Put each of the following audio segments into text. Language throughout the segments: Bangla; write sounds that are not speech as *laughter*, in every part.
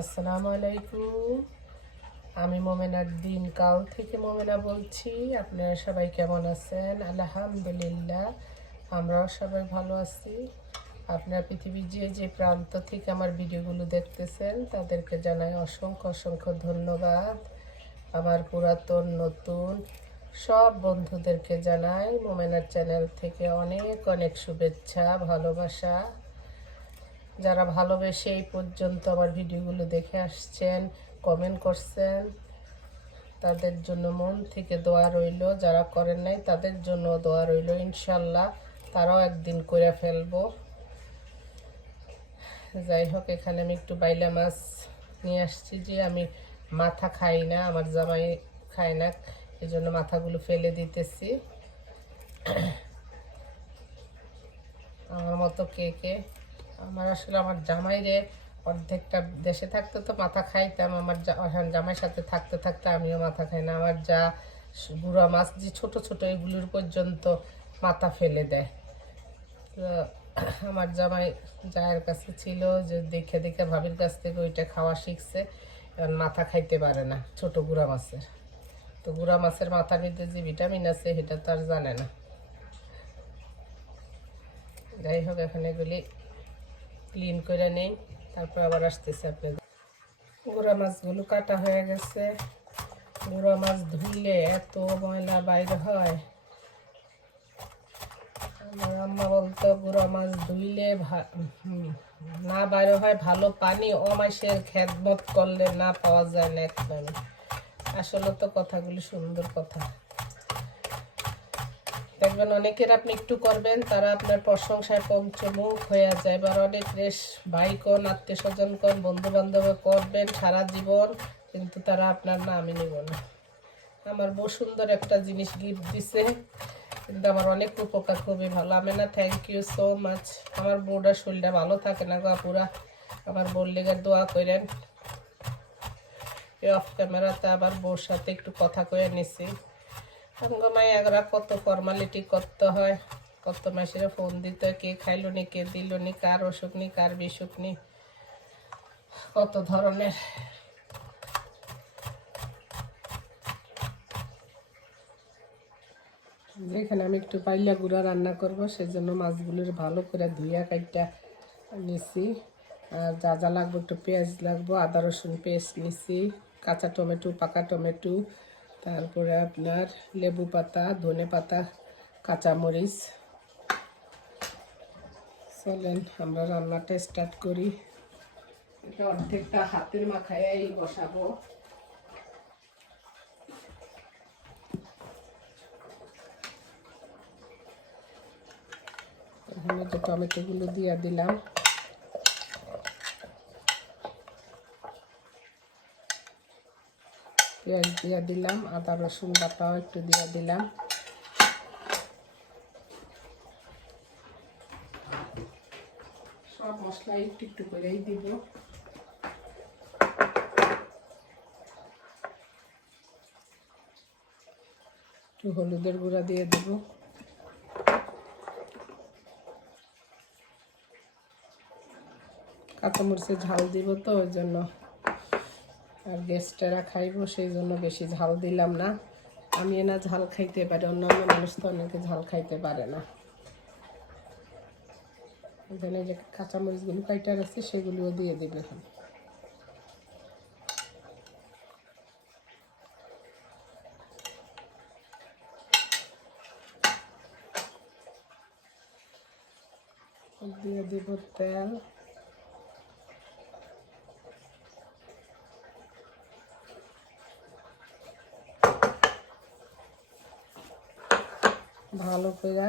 আসসালামু আলাইকুম। আমি মোমেনার দিন কাল থেকে মোমেনা বলছি। আপনারা সবাই কেমন আছেন? আলহামদুলিল্লাহ, আমরাও সবাই ভালো আছি। আপনারা পৃথিবীর যে যে প্রান্ত থেকে আমার ভিডিওগুলো দেখতেছেন, তাদেরকে জানাই অসংখ্য অসংখ্য ধন্যবাদ। আমার পুরাতন, নতুন সব বন্ধুদেরকে জানাই মোমেনার চ্যানেল থেকে অনেক অনেক শুভেচ্ছা, ভালোবাসা। যারা ভালোবেসে এই পর্যন্ত আমার ভিডিওগুলো দেখে আসছেন কমেন্ট করছেন, তাদের জন্য মন থেকে দোয়া রইল। যারা করেন নাই, তাদের জন্য দোয়া রইল ইনশাল্লাহ। তারাও একদিন করে ফেলব। যাই হোক, এখানে আমি একটু বাইলা মাছ নিয়ে আসছি যে আমি মাথা খাই না, আমার জামাই খায় না এই জন্য মাথাগুলো ফেলে দিতেছি। আমার মতো কে কে আমার আসলে আমার জামাইরে অর্ধেকটা দেশে থাকতে তো, মাথা খাইতাম। আমার জামাইয়ের সাথে থাকতে থাকতে আমিও মাথা খাই না। আমার যা বুড়া মাছ, যে ছোট ছোট এগুলোর পর্যন্ত মাথা ফেলে দেয়। তো *clears throat* আমার জামাই জায়ের কাছে ছিল যে দেখে দেখে ভাবির কাছ থেকে ওইটা খাওয়া শিখছে। এখন মাথা খাইতে পারে না, ছোট গুড়া মাছের। তো গুড়া মাছের মাথার মধ্যে যে ভিটামিন আছে, সেটা তো আর জানে না। যাই হোক, এখন এগুলি ক্লিন করে নেই। তারপর আবার আসতেছে আপনাদের। গুঁড়া মাছগুলো কাটা হয়ে গেছে। গুঁড়া মাছ ধুইলে এত ময়লা বাইরে হয়। আমার আম্মা বলতো, গুঁড়া মাছ ধুইলে না বাইরে হয়, ভালো পানি অমাসের খেদমত করলে না পাওয়া যায় না একদম। আসলে তো কথাগুলি সুন্দর কথা। দেখবেন অনেকের আপনি একটু করবেন, তারা আপনার প্রশংসায় পঞ্চমুখ হয়ে যায় এবার অনেক রেশ ভাই কোন আত্মীয় স্বজন কোন বন্ধু বান্ধব করবেন সারা জীবন, কিন্তু তারা আপনার নামই নেব না। আমার বহু সুন্দর একটা জিনিস গিফট দিছে, কিন্তু আমার অনেক উপকার খুবই ভালো। আমি না থ্যাংক ইউ সো মাচ আমার বউটার শরীরটা ভালো থাকে না গো আপুরা। আমার বোর লেগে দোয়া করেন। অফ ক্যামেরাতে আবার বউর সাথে একটু কথা কয়ে নিছি। সঙ্গমাই এগরা কত ফর্মালিটি করতে হয়, কত মাসের ফোন দিতে, কে খাইলো নি, কে দিল নি, কার অসুখ নি, কার বিসুখ নি, কত ধরনের। এখানে আমি একটু পাইলা গুঁড়া রান্না করব, সেজন্য মাছগুলোর ভালো করে ধুইয়া কাইটা নিছি। আর যা যা লাগবে একটু পেঁয়াজ লাগবো, আদা রসুন পেস্ট নিছি, কাঁচা টমেটো, পাকা টমেটো তারপরে আপনার লেবু পাতা, ধনে পাতা, কাঁচামরিচ। চলেন, আমরা রান্নাটা স্টার্ট করি। এটা অর্ধেকটা হাতের মাখায় বসাবো। এখানে যে টমেটোগুলো দিয়ে দিলাম। পেঁয়াজ দিয়ে দিলাম। আদা, রসুন বাটাও একটু দিয়ে দিলাম। সব মশলা একটু একটু করেই দিব। একটু হলুদের গুঁড়া দিয়ে দেবো। কাঁচামরিচের ঝাল দিব তো, ওই জন্য। আর গেস্টেরা খাইবো, সেই জন্য বেশি ঝাল দিলাম না। আমি না ঝাল খাইতে পারি, অন্যান্য মানুষ তো অনেকে ঝাল খাইতে পারে না। এখানে যে কাঁচামরিচগুলো কাইটা আছে, সেগুলিও দিয়ে দিবে এখন। দিয়ে দিব তেল। ভালো করে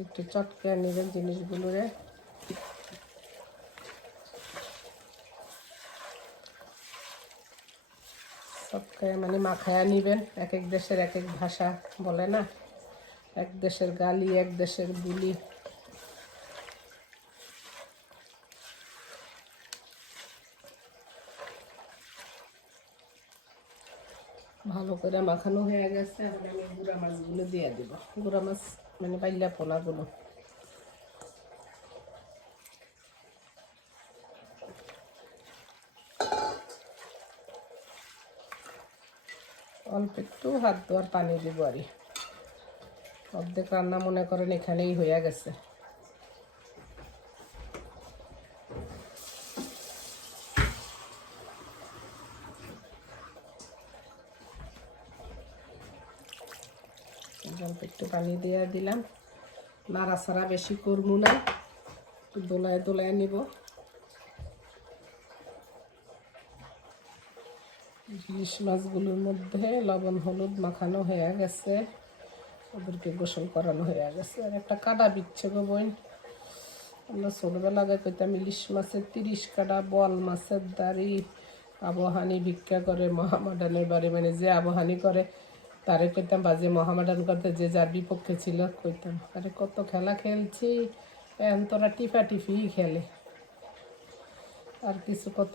একটু চটকে নেবেন জিনিসগুলোরে। চটকে মানে মাখায়া নেবেন এক এক দেশের এক এক ভাষা বলে না? এক দেশের গালি, এক দেশের বুলি। ভালো করে মাখানো হয়ে গেছে, এখন আমি গুঁড়া মাছগুলো দিয়ে দেব। গুঁড়া মাছ মানে পাইলা পোনাগুলো অল্প একটু হাত ধোয়ার পানি দেবো আর অর্ধেক রান্না মনে করেন এখানেই হয়ে গেছে। দিয়ে দিলাম। নাড়াচাড়া বেশি করব না। দোলায় দোলায় নিব। ইলিশ মাছগুলোর মধ্যে লবণ, হলুদ মাখানো হয়ে গেছে। ওদেরকে গোসল করানো হয়ে গেছে। আর একটা কাটা বিচ্ছে গো বোন। আমরা ছোটবেলায় কইতাম ইলিশ মাছের তিরিশ কাটা বল, মাছের দাড়ি, আবহানি ভিক্ষা করে মহামাডানের বাড়ি মানে যে আবহানি করে তারে কইতাম বাজে, মহামাডান করতে যে যার বিপক্ষে ছিল, কইতাম, আরে কত খেলা খেলছি, এখন তোরা টিফা টিফি খেলে। আর কিছু কত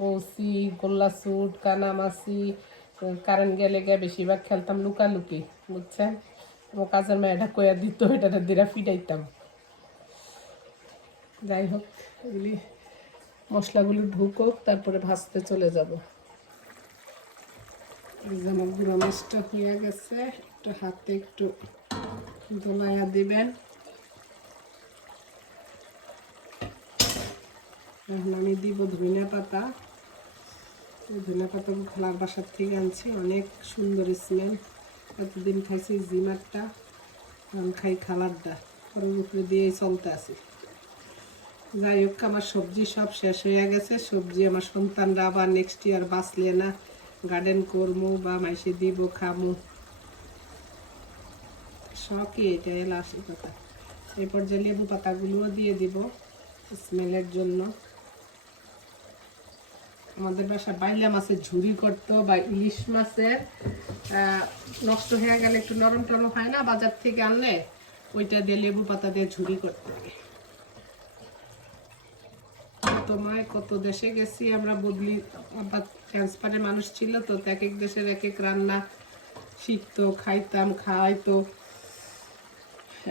বৌসি গোল্লা স্যুট কানামাসি কারেন্ট গেলে গিয়ে বেশিরভাগ খেলতাম লুকালুকি, বুঝছেন? আমার কাজের মেয়েটা কয়া দিত এটা দিরা ফিটাইতাম। যাই হোক, এগুলি মশলাগুলি ঢুকুক, তারপরে ভাজতে চলে যাব। আমার গুঁড়ো মাছটা হয়ে গেছে, একটু হাতে একটু দোলাইয়া দিবেন। এখন আমি দিব ধনিয়া পাতা। ধনিয়া পাতা খেলার বাসার থেকে আনছি, অনেক সুন্দর স্মেল এতদিন খাইছি জিমারটা খাই খালারটা। ওর উপরে দিয়ে চলতে আছি। যাই হোক, আমার সবজি সব শেষ হয়ে গেছে। সবজি আমার সন্তানরা আবার নেক্সট ইয়ার বাঁচলে না। গার্ডেন করব বা মাইসে দিব, খামু। শখই এটা এলা আসল কথা। এই পর্যায়ে লেবু পাতাগুলোও দিয়ে দিব স্মেলের জন্য। আমাদের বাসা বাইলা মাছের ঝুরি করতো বা ইলিশ মাছের নষ্ট হয়ে গেলে একটু নরম টরম হয় না? বাজার থেকে আনলে ওইটা দিয়ে লেবু পাতা দিয়ে ঝুরি করতে হয় কত দেশে গেছি, আমরা বদলি আবার ট্রান্সফারে মানুষ ছিল তো এক এক দেশের এক এক রান্না শিখতো, খাইতাম, খাওয়াইতো।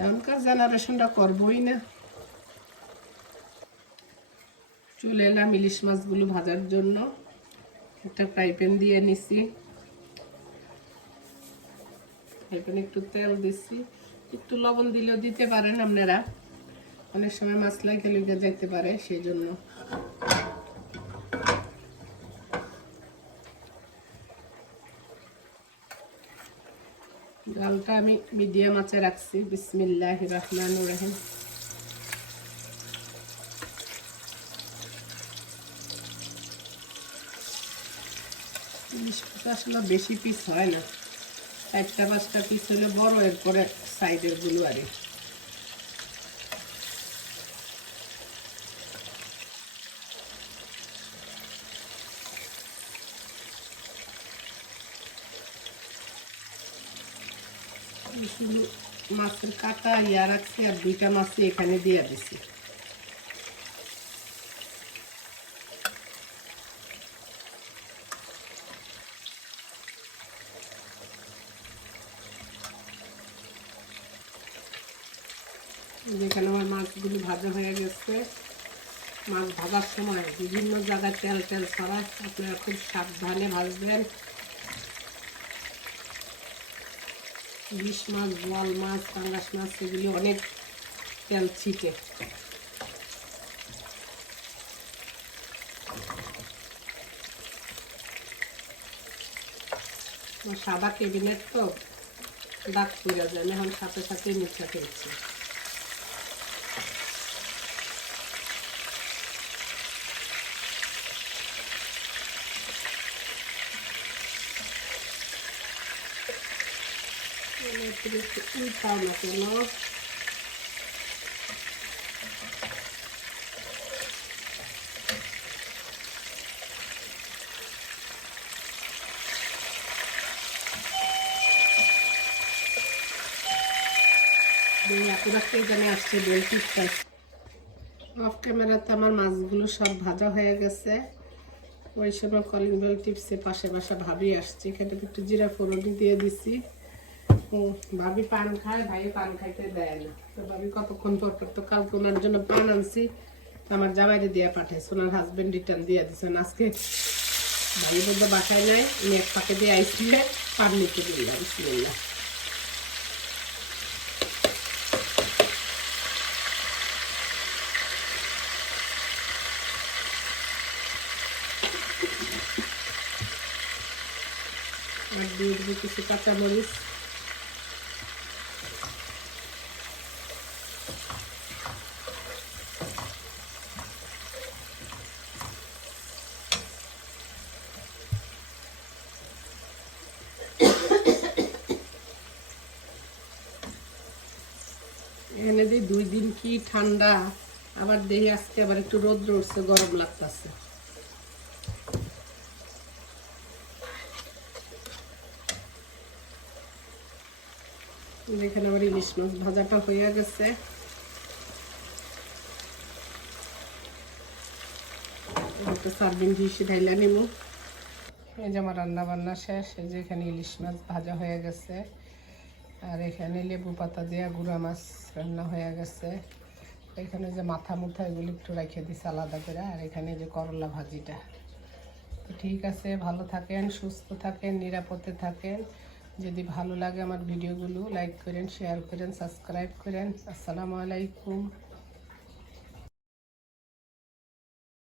এখনকার জেনারেশনটা করবোই না। চলে এলাম ইলিশ মাছগুলো ভাজার জন্য। একটা ফ্রাই প্যান দিয়ে নিছি। একটু তেল দিছি। একটু লবণ দিলেও দিতে পারেন আপনারা। অনেক সময় মাছলাই কেলিকে যেতে পারে, সেই জন্য। আমি মিডিয়াম আঁচে রাখছি। বিসমিল্লাহ রহমান রহিম। আসলে বেশি পিস হয় না। চারটা পাঁচটা পিস হলে বড়, এরপরে সাইডেরগুলো আর শুধু মাছের কাটা ইয়া রাখছি আর দুইটা মাছই এখানে দিয়ে দিছি। যেখানে আমার মাছগুলো ভাজা হয়ে গেছে। মাছ ভাজার সময় বিভিন্ন জায়গায় তেল তেল ছাড়া আপনারা খুব সাবধানে ভাজবেন। ইলিশ মাছ বোয়াল মাছ, পাঙ্গাস মাছ, এগুলি অনেক তেল ছিটে। সাদা কেবিনেট তো দাগ পড়ে যায় এখন সাথে সাথে মিঠা খেয়েছি না কেন একেবারে জানে অফ ক্যামেরাতে আমার মাছগুলো সব ভাজা হয়ে গেছে। ওই সময় কলিং বেল টিপসে পাশে বাসা ভাবি আসছে। এখানে একটু জিরা ফোড়নি দিয়ে দিছি। ভাবি পান খায় ভাই পান খাইতে দেয় না। তো ভাবি কতক্ষণ পর পর তো জন্য পান আনছি আমার জামাইরে দিয়ে পাঠাইছে, ওনার হাজবেন্ড রিটার্ন দিয়ে আজকে মধ্যে বাসায় নাই, আমি এক ফাঁকে দিয়ে পার নিতে দিলাম দেবো কিছু কাঁচামরিচ এখানে যে দুই দিন কি ঠান্ডা, আবার দেখি আজকে আবার একটু রোদ্র উঠছে, গরম লাগতেছে। এখানে আবার ইলিশ মাছ ভাজাটা হয়ে গেছে। একটা সার্ভিং ডিশে ঢাইলা নিব এই যে আমার রান্না বান্না শেষ, এই যে এখানে ইলিশ মাছ ভাজা হয়ে গেছে। আর এখানে লেবু পাতা দেওয়া গুঁড়া মাছ রান্না হয়ে গেছে। এখানে যে মাথা মুথা এগুলি একটু রেখে দিছে আলাদা করে, আর এখানে যে করলা ভাজিটা। তো ঠিক আছে, ভালো থাকেন, সুস্থ থাকেন, নিরাপদে থাকেন। যদি ভালো লাগে আমার ভিডিওগুলো লাইক করেন শেয়ার করেন সাবস্ক্রাইব করেন। আসসালামু আলাইকুম।